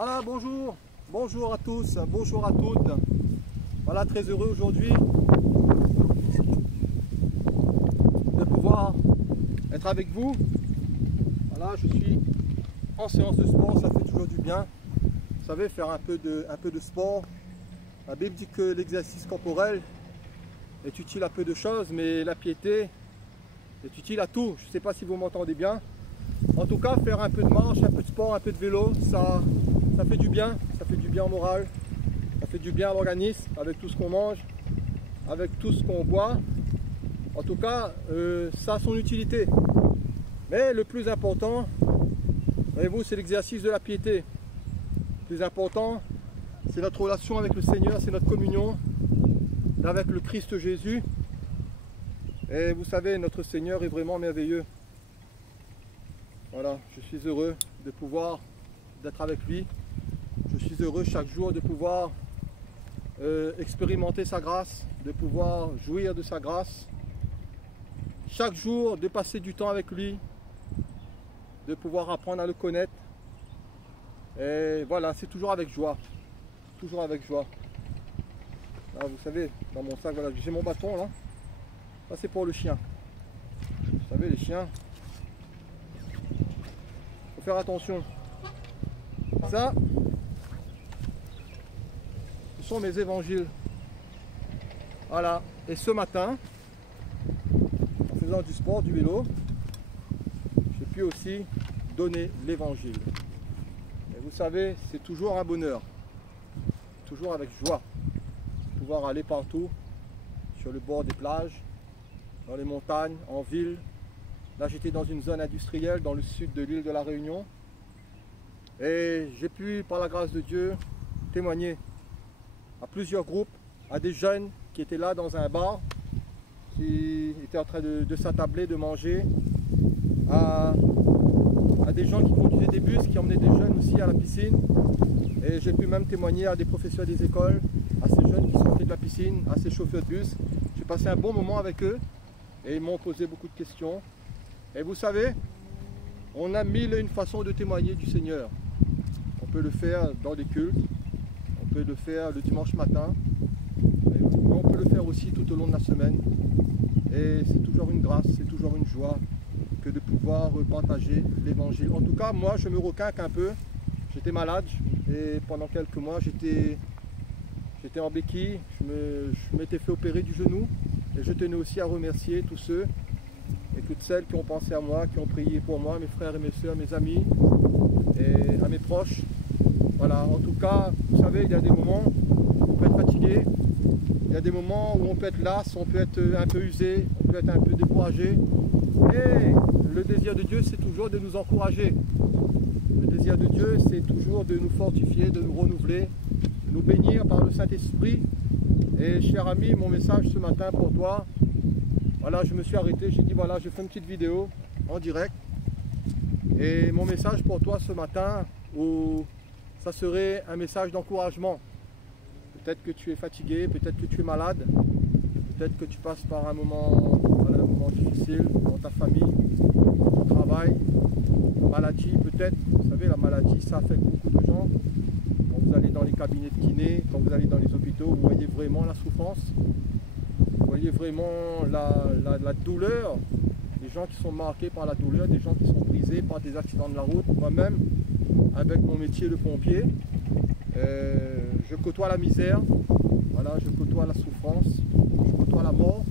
Voilà, bonjour à tous, bonjour à toutes. Voilà, très heureux aujourd'hui de pouvoir être avec vous. Voilà, je suis en séance de sport, ça fait toujours du bien. Vous savez, faire un peu de sport. La Bible dit que l'exercice corporel est utile à peu de choses, mais la piété est utile à tout. Je ne sais pas si vous m'entendez bien. En tout cas, faire un peu de marche, un peu de sport, un peu de vélo, ça fait du bien. Ça fait du bien au moral, ça fait du bien à l'organisme, avec tout ce qu'on mange, avec tout ce qu'on boit. En tout cas, ça a son utilité. Mais le plus important, voyez-vous, c'est l'exercice de la piété. Le plus important, c'est notre relation avec le Seigneur, c'est notre communion avec le Christ Jésus. Et vous savez, notre Seigneur est vraiment merveilleux. Voilà, je suis heureux de pouvoir d'être avec lui. Je suis heureux chaque jour de pouvoir expérimenter sa grâce, de pouvoir jouir de sa grâce. Chaque jour de passer du temps avec lui, de pouvoir apprendre à le connaître. Et voilà, c'est toujours avec joie. Toujours avec joie. Là, vous savez, dans mon sac, voilà, j'ai mon bâton là. Ça c'est pour le chien. Vous savez, les chiens, faut faire attention. Ça, ce sont mes évangiles. Voilà. Et ce matin, en faisant du sport, du vélo, j'ai pu aussi donner l'évangile. Et vous savez, c'est toujours un bonheur. Toujours avec joie. Pouvoir aller partout, sur le bord des plages, dans les montagnes, en ville. Là, j'étais dans une zone industrielle dans le sud de l'île de la Réunion. Et j'ai pu, par la grâce de Dieu, témoigner à plusieurs groupes, à des jeunes qui étaient là dans un bar, qui étaient en train de s'attabler, de manger, à des gens qui conduisaient des bus, qui emmenaient des jeunes aussi à la piscine. Et j'ai pu même témoigner à des professeurs des écoles, à ces jeunes qui sortaient de la piscine, à ces chauffeurs de bus. J'ai passé un bon moment avec eux et ils m'ont posé beaucoup de questions. Et vous savez, on a mille et une façons de témoigner du Seigneur. On peut le faire dans des cultes, on peut le faire le dimanche matin, mais on peut le faire aussi tout au long de la semaine. Et c'est toujours une grâce, c'est toujours une joie que de pouvoir partager l'évangile. En tout cas, moi je me requinque un peu. J'étais malade et pendant quelques mois j'étais en béquille. Je m'étais fait opérer du genou et je tenais aussi à remercier tous ceux et toutes celles qui ont pensé à moi, qui ont prié pour moi, mes frères et mes soeurs, mes amis et à mes proches. Voilà, en tout cas, vous savez, il y a des moments où on peut être fatigué, il y a des moments où on peut être las, on peut être un peu usé, on peut être un peu découragé. Et le désir de Dieu, c'est toujours de nous encourager. Le désir de Dieu, c'est toujours de nous fortifier, de nous renouveler, de nous bénir par le Saint-Esprit. Et cher ami, mon message ce matin pour toi, voilà, je me suis arrêté, j'ai dit voilà, je fais une petite vidéo en direct. Et mon message pour toi ce matin, ça serait un message d'encouragement. Peut-être que tu es fatigué, peut-être que tu es malade, peut-être que tu passes par un moment, voilà, un moment difficile dans ta famille, dans ton travail, maladie peut-être. Vous savez, la maladie, ça affecte beaucoup de gens. Quand vous allez dans les cabinets de kiné, quand vous allez dans les hôpitaux, vous voyez vraiment la souffrance. Vous voyez vraiment la douleur, des gens qui sont marqués par la douleur, des gens qui sont brisés par des accidents de la route. Moi-même, avec mon métier de pompier, je côtoie la misère, voilà, je côtoie la souffrance, je côtoie la mort.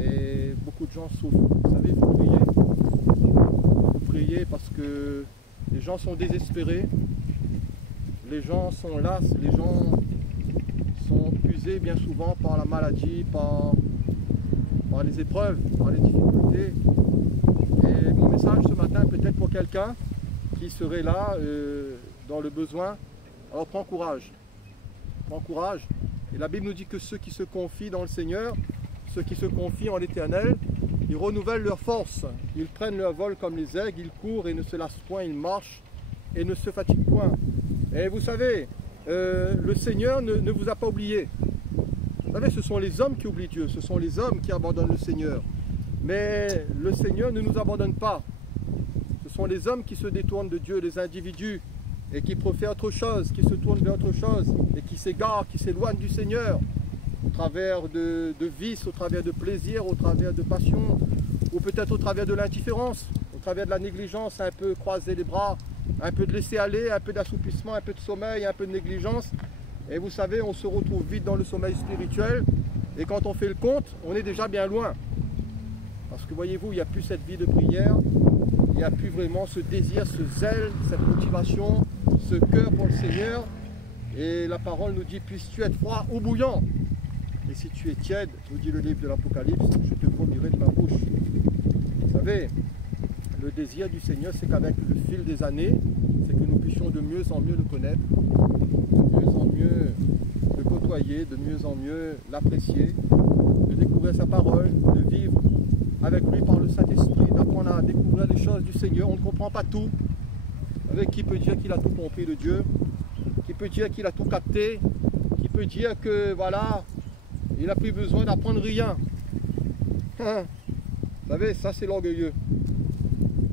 Et beaucoup de gens souffrent. Vous savez, il faut prier. Il faut prier parce que les gens sont désespérés, les gens sont las, les gens sont usés bien souvent par la maladie, par les épreuves, par les difficultés. Et mon message ce matin, peut-être pour quelqu'un qui serait là, dans le besoin, alors prends courage. Prends courage. Et la Bible nous dit que ceux qui se confient dans le Seigneur, ceux qui se confient en l'Éternel, ils renouvellent leur force. Ils prennent leur vol comme les aigles, ils courent et ne se lassent point, ils marchent et ne se fatiguent point. Et vous savez, le Seigneur ne vous a pas oublié. Vous savez, ce sont les hommes qui oublient Dieu, ce sont les hommes qui abandonnent le Seigneur. Mais le Seigneur ne nous abandonne pas. Ce sont les hommes qui se détournent de Dieu, les individus et qui préfère autre chose, qui se tourne vers autre chose et qui s'égare, qui s'éloigne du Seigneur au travers de vices, au travers de plaisirs, au travers de passions, ou peut-être au travers de l'indifférence, au travers de la négligence, un peu croiser les bras, un peu de laisser aller, un peu d'assoupissement, un peu de sommeil, un peu de négligence. Et vous savez, on se retrouve vite dans le sommeil spirituel et quand on fait le compte, on est déjà bien loin. Parce que voyez-vous, il n'y a plus cette vie de prière, il n'y a plus vraiment ce désir, ce zèle, cette motivation, ce cœur pour le Seigneur. Et la parole nous dit, puisses-tu être froid ou bouillant. Et si tu es tiède, nous dit le livre de l'Apocalypse, je te vomirai de ma bouche. Vous savez, le désir du Seigneur, c'est qu'avec le fil des années, c'est que nous puissions de mieux en mieux le connaître, de mieux en mieux le côtoyer, de mieux en mieux l'apprécier, de découvrir sa parole, de vivre avec lui par le Saint-Esprit, d'apprendre à découvrir les choses du Seigneur. On ne comprend pas tout. Avec qui peut dire qu'il a tout compris de Dieu, qui peut dire qu'il a tout capté, qui peut dire que voilà, il n'a plus besoin d'apprendre rien. Vous savez, ça c'est l'orgueilleux.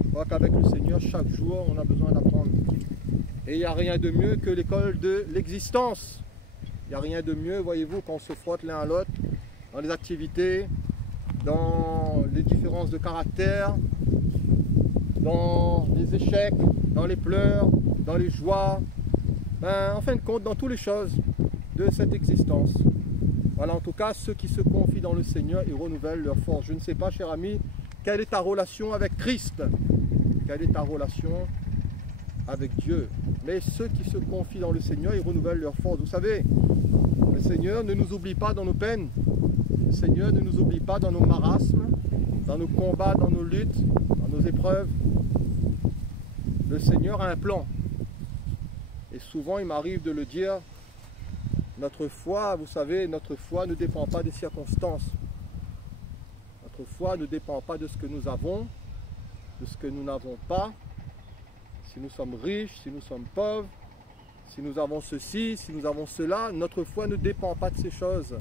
Je crois qu'avec le Seigneur, chaque jour, on a besoin d'apprendre. Et il n'y a rien de mieux que l'école de l'existence. Il n'y a rien de mieux, voyez-vous, quand on se frotte l'un à l'autre, dans les activités, dans les différences de caractère, dans les échecs, dans les pleurs, dans les joies, en fin de compte, dans toutes les choses de cette existence. Voilà, en tout cas, ceux qui se confient dans le Seigneur, ils renouvellent leur force. Je ne sais pas, cher ami, quelle est ta relation avec Christ? Quelle est ta relation avec Dieu? Mais ceux qui se confient dans le Seigneur, ils renouvellent leur force. Vous savez, le Seigneur ne nous oublie pas dans nos peines. Le Seigneur ne nous oublie pas dans nos marasmes, dans nos combats, dans nos luttes, dans nos épreuves. Le Seigneur a un plan. Et souvent, il m'arrive de le dire, notre foi, vous savez, notre foi ne dépend pas des circonstances. Notre foi ne dépend pas de ce que nous avons, de ce que nous n'avons pas. Si nous sommes riches, si nous sommes pauvres, si nous avons ceci, si nous avons cela, notre foi ne dépend pas de ces choses.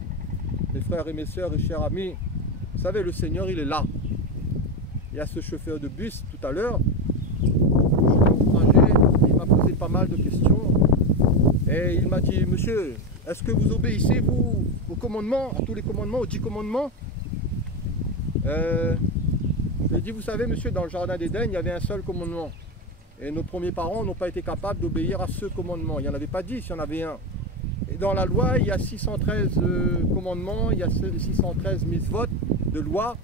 Mes frères et mes sœurs et chers amis, vous savez, le Seigneur, il est là. Il y a ce chauffeur de bus tout à l'heure, il m'a posé pas mal de questions et il m'a dit, monsieur, est-ce que vous obéissez, vous, aux commandements, à tous les commandements, aux 10 commandements? Je lui ai dit, vous savez, monsieur, dans le jardin d'Éden, il y avait un seul commandement. Et nos premiers parents n'ont pas été capables d'obéir à ce commandement. Il n'y en avait pas 10, il y en avait un. Et dans la loi, il y a 613 commandements, il y a 613 mitzvot de lois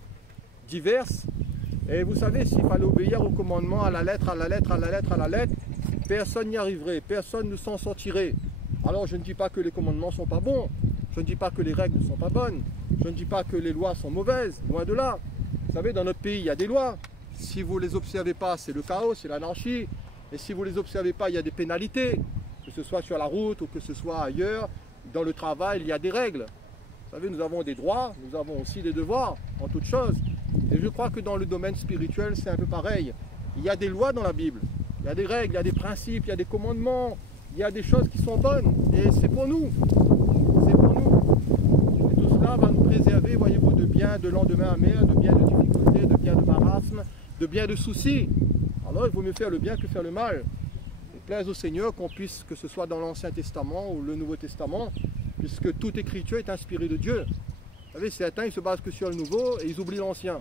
diverses. Et vous savez, s'il fallait obéir aux commandements à la lettre, à la lettre, à la lettre, à la lettre, personne n'y arriverait, personne ne s'en sortirait. Alors je ne dis pas que les commandements ne sont pas bons, je ne dis pas que les règles ne sont pas bonnes, je ne dis pas que les lois sont mauvaises, loin de là. Vous savez, dans notre pays, il y a des lois. Si vous ne les observez pas, c'est le chaos, c'est l'anarchie. Et si vous ne les observez pas, il y a des pénalités. Que ce soit sur la route ou que ce soit ailleurs, dans le travail, il y a des règles. Vous savez, nous avons des droits, nous avons aussi des devoirs, en toutes choses. Et je crois que dans le domaine spirituel, c'est un peu pareil. Il y a des lois dans la Bible, il y a des règles, il y a des principes, il y a des commandements, il y a des choses qui sont bonnes. Et c'est pour nous. C'est pour nous. Et tout cela va nous préserver, voyez-vous, de bien de lendemain amer, de bien de difficultés, de bien de marasme, de bien de soucis. Alors il vaut mieux faire le bien que faire le mal. Il plaise au Seigneur qu'on puisse, que ce soit dans l'Ancien Testament ou le Nouveau Testament, puisque toute écriture est inspirée de Dieu. Vous savez, certains ils se basent que sur le Nouveau et ils oublient l'Ancien.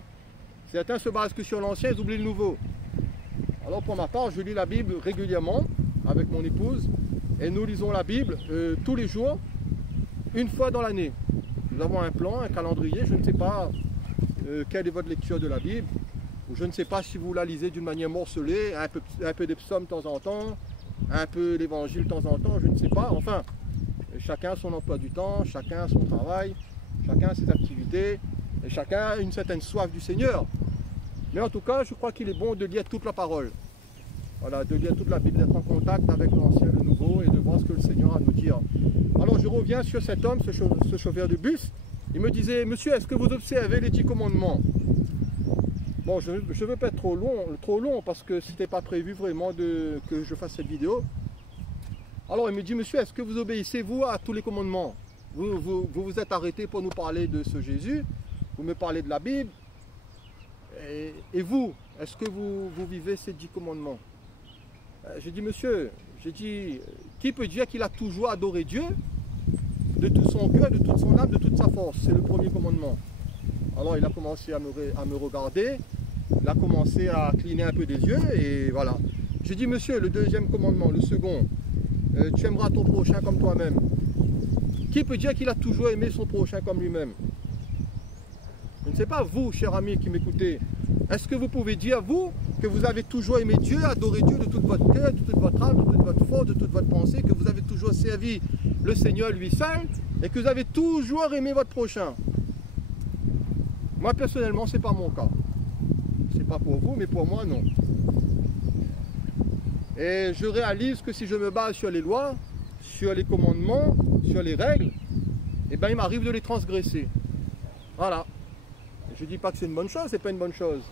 Certains se basent que sur l'Ancien et ils oublient le Nouveau. Alors pour ma part, je lis la Bible régulièrement avec mon épouse et nous lisons la Bible tous les jours, une fois dans l'année. Nous avons un plan, un calendrier, je ne sais pas quelle est votre lecture de la Bible, ou je ne sais pas si vous la lisez d'une manière morcelée, un peu des psaumes de temps en temps, un peu l'évangile de temps en temps, je ne sais pas, enfin, chacun son emploi du temps, chacun son travail, chacun ses activités, et chacun a une certaine soif du Seigneur. Mais en tout cas, je crois qu'il est bon de lire toute la parole. Voilà, de lire toute la Bible, d'être en contact avec l'Ancien, le Nouveau, et de voir ce que le Seigneur a à nous dire. Alors je reviens sur cet homme, ce chauffeur de bus. Il me disait, monsieur, est-ce que vous observez les 10 commandements? Bon, je ne veux pas être trop long parce que ce n'était pas prévu vraiment que je fasse cette vidéo. Alors il me dit, monsieur, est-ce que vous obéissez, vous, à tous les commandements? Vous êtes arrêté pour nous parler de ce Jésus, vous me parlez de la Bible, et vous, est-ce que vous vivez ces 10 commandements? J'ai dit, monsieur, J'ai dit, qui peut dire qu'il a toujours adoré Dieu de tout son cœur, de toute son âme, de toute sa force? C'est le premier commandement. Alors il a commencé à me regarder, il a commencé à cligner un peu des yeux et voilà. J'ai dit, monsieur, le deuxième commandement, le second, tu aimeras ton prochain comme toi-même. Qui peut dire qu'il a toujours aimé son prochain comme lui-même? Je ne sais pas, vous, cher ami qui m'écoutez, est-ce que vous pouvez dire, vous, que vous avez toujours aimé Dieu, adoré Dieu de tout votre cœur, de toute votre âme, de toute votre force, de toute votre pensée, que vous avez toujours servi le Seigneur lui seul, et que vous avez toujours aimé votre prochain? Moi, personnellement, ce n'est pas mon cas. Ce n'est pas pour vous, mais pour moi, non. Et je réalise que si je me base sur les lois, sur les commandements, sur les règles, eh bien, il m'arrive de les transgresser. Voilà. Je ne dis pas que c'est une bonne chose, ce n'est pas une bonne chose.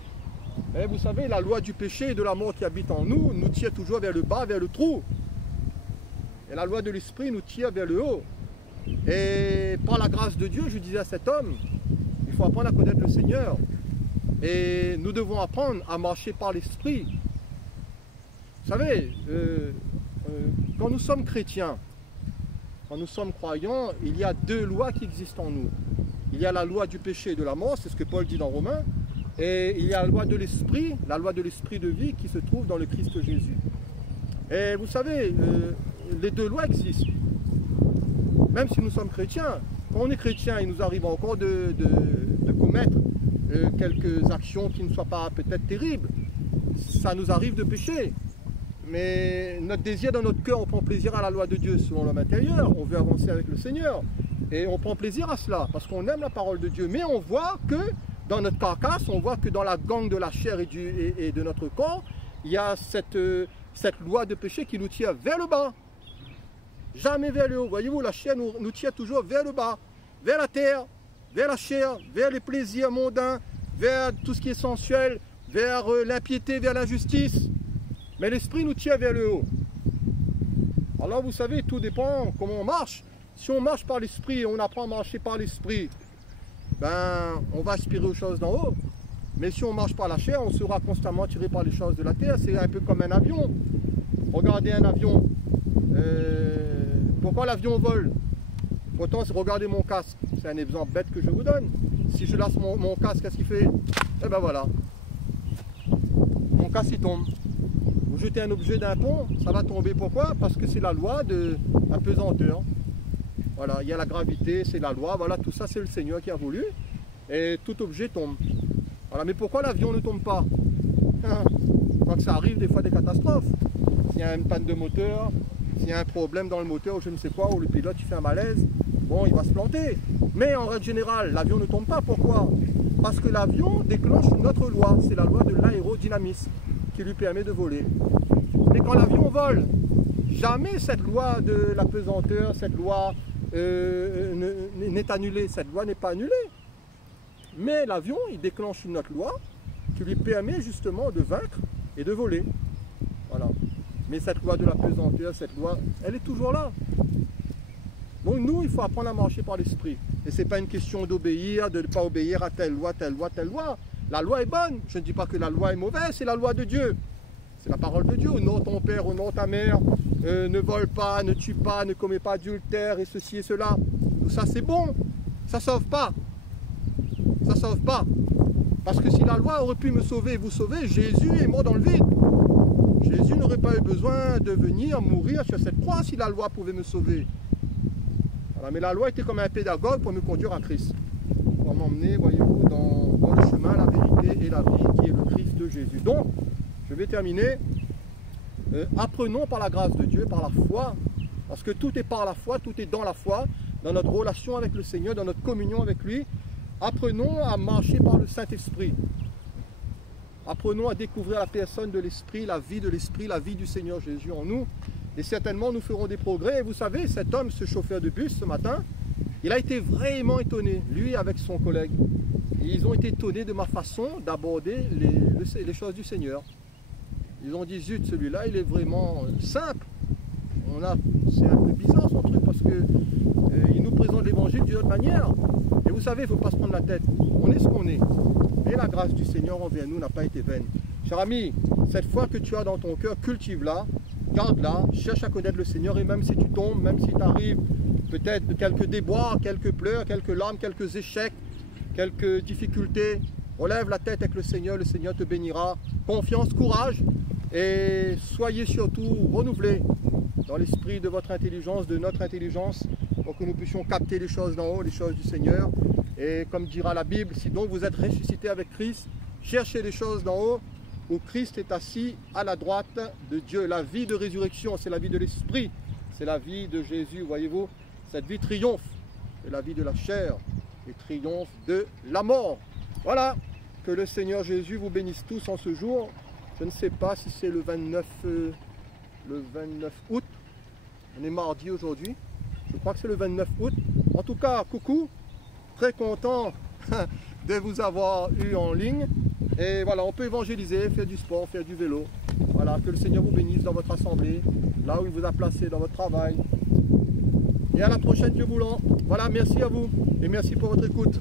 Mais vous savez, la loi du péché et de la mort qui habite en nous tire toujours vers le bas, vers le trou. Et la loi de l'esprit nous tire vers le haut. Et par la grâce de Dieu, je disais à cet homme, il faut apprendre à connaître le Seigneur. Et nous devons apprendre à marcher par l'esprit. Vous savez, quand nous sommes chrétiens, quand nous sommes croyants, il y a deux lois qui existent en nous. Il y a la loi du péché et de la mort, c'est ce que Paul dit dans Romains, et il y a la loi de l'esprit de vie qui se trouve dans le Christ Jésus. Et vous savez, les deux lois existent. Même si nous sommes chrétiens, quand on est chrétien, il nous arrive encore de commettre quelques actions qui ne soient pas peut-être terribles. Ça nous arrive de pécher. Mais notre désir dans notre cœur, on prend plaisir à la loi de Dieu selon l'homme intérieur. On veut avancer avec le Seigneur. Et on prend plaisir à cela, parce qu'on aime la parole de Dieu. Mais on voit que dans notre carcasse, on voit que dans la gangue de la chair et de notre corps, il y a cette loi de péché qui nous tire vers le bas. Jamais vers le haut. Voyez-vous, la chair nous tire toujours vers le bas, vers la terre, vers la chair, vers les plaisirs mondains, vers tout ce qui est sensuel, vers l'impiété, vers l'injustice. Mais l'esprit nous tire vers le haut. Alors vous savez, tout dépend comment on marche. Si on marche par l'esprit, on apprend à marcher par l'esprit, ben on va aspirer aux choses d'en haut. Mais si on marche par la chair, on sera constamment tiré par les choses de la terre. C'est un peu comme un avion. Regardez un avion. Pourquoi l'avion vole? Pourtant, regardez mon casque. C'est un exemple bête que je vous donne. Si je laisse mon casque, qu'est-ce qu'il fait? Eh ben voilà. Mon casque, il tombe. Vous jetez un objet d'un pont, ça va tomber. Pourquoi? Parce que c'est la loi de la pesanteur. Voilà, il y a la gravité, c'est la loi. Voilà, tout ça, c'est le Seigneur qui a voulu. Et tout objet tombe. Voilà, mais pourquoi l'avion ne tombe pas? Quand ça arrive, des fois, des catastrophes. S'il y a une panne de moteur, s'il y a un problème dans le moteur, ou je ne sais quoi, ou le pilote il fait un malaise, bon, il va se planter. Mais en règle générale, l'avion ne tombe pas. Pourquoi? Parce que l'avion déclenche une autre loi. C'est la loi de l'aérodynamisme qui lui permet de voler. Mais quand l'avion vole, jamais cette loi de la pesanteur, cette loi n'est annulée. Cette loi n'est pas annulée. Mais l'avion, il déclenche une autre loi qui lui permet justement de vaincre et de voler. Voilà. Mais cette loi de la pesanteur, cette loi, elle est toujours là. Donc nous, il faut apprendre à marcher par l'esprit. Et ce n'est pas une question d'obéir, de ne pas obéir à telle loi, telle loi, telle loi. La loi est bonne. Je ne dis pas que la loi est mauvaise, c'est la loi de Dieu. C'est la parole de Dieu. Honore ton père, honore ta mère. Ne vole pas, ne tue pas, ne commets pas d'adultère et ceci et cela. Tout ça, c'est bon. Ça ne sauve pas. Ça ne sauve pas. Parce que si la loi aurait pu me sauver et vous sauver, Jésus est mort dans le vide. Jésus n'aurait pas eu besoin de venir mourir sur cette croix si la loi pouvait me sauver. Voilà, mais la loi était comme un pédagogue pour me conduire à Christ. Pour m'emmener, voyez-vous, dans le chemin, la vérité et la vie qui est le Christ de Jésus. Donc, je vais terminer. Apprenons par la grâce de Dieu, par la foi, parce que tout est par la foi, tout est dans la foi, dans notre relation avec le Seigneur, dans notre communion avec lui. Apprenons à marcher par le Saint-Esprit. Apprenons à découvrir la personne de l'Esprit, la vie du Seigneur Jésus en nous. Et certainement, nous ferons des progrès. Et vous savez, cet homme, ce chauffeur de bus, ce matin, il a été vraiment étonné, lui avec son collègue. Et ils ont été étonnés de ma façon d'aborder les choses du Seigneur. Ils ont dit, zut, celui-là, il est vraiment simple. C'est un peu bizarre son truc parce qu'il nous présente l'évangile d'une autre manière. Et vous savez, il ne faut pas se prendre la tête. On est ce qu'on est. Et la grâce du Seigneur envers nous n'a pas été vaine. Cher ami, cette foi que tu as dans ton cœur, cultive-la. garde-la, cherche à connaître le Seigneur, et même si tu tombes, même si tu arrives peut-être quelques déboires, quelques pleurs, quelques larmes, quelques échecs, quelques difficultés, relève la tête avec le Seigneur te bénira. Confiance, courage, et soyez surtout renouvelés dans l'esprit de votre intelligence, de notre intelligence, pour que nous puissions capter les choses d'en haut, les choses du Seigneur. Et comme dira la Bible, si donc vous êtes ressuscité avec Christ, cherchez les choses d'en haut, où Christ est assis à la droite de Dieu. La vie de résurrection, c'est la vie de l'esprit, c'est la vie de Jésus, voyez-vous. Cette vie triomphe de la vie de la chair et triomphe de la mort. Voilà, que le Seigneur Jésus vous bénisse tous en ce jour. Je ne sais pas si c'est le 29 août, on est mardi aujourd'hui, je crois que c'est le 29 août. En tout cas, coucou, très content de vous avoir eu en ligne. Et voilà, on peut évangéliser, faire du sport, faire du vélo. Voilà, que le Seigneur vous bénisse dans votre assemblée, là où il vous a placé, dans votre travail. Et à la prochaine, Dieu voulant. Voilà, merci à vous et merci pour votre écoute.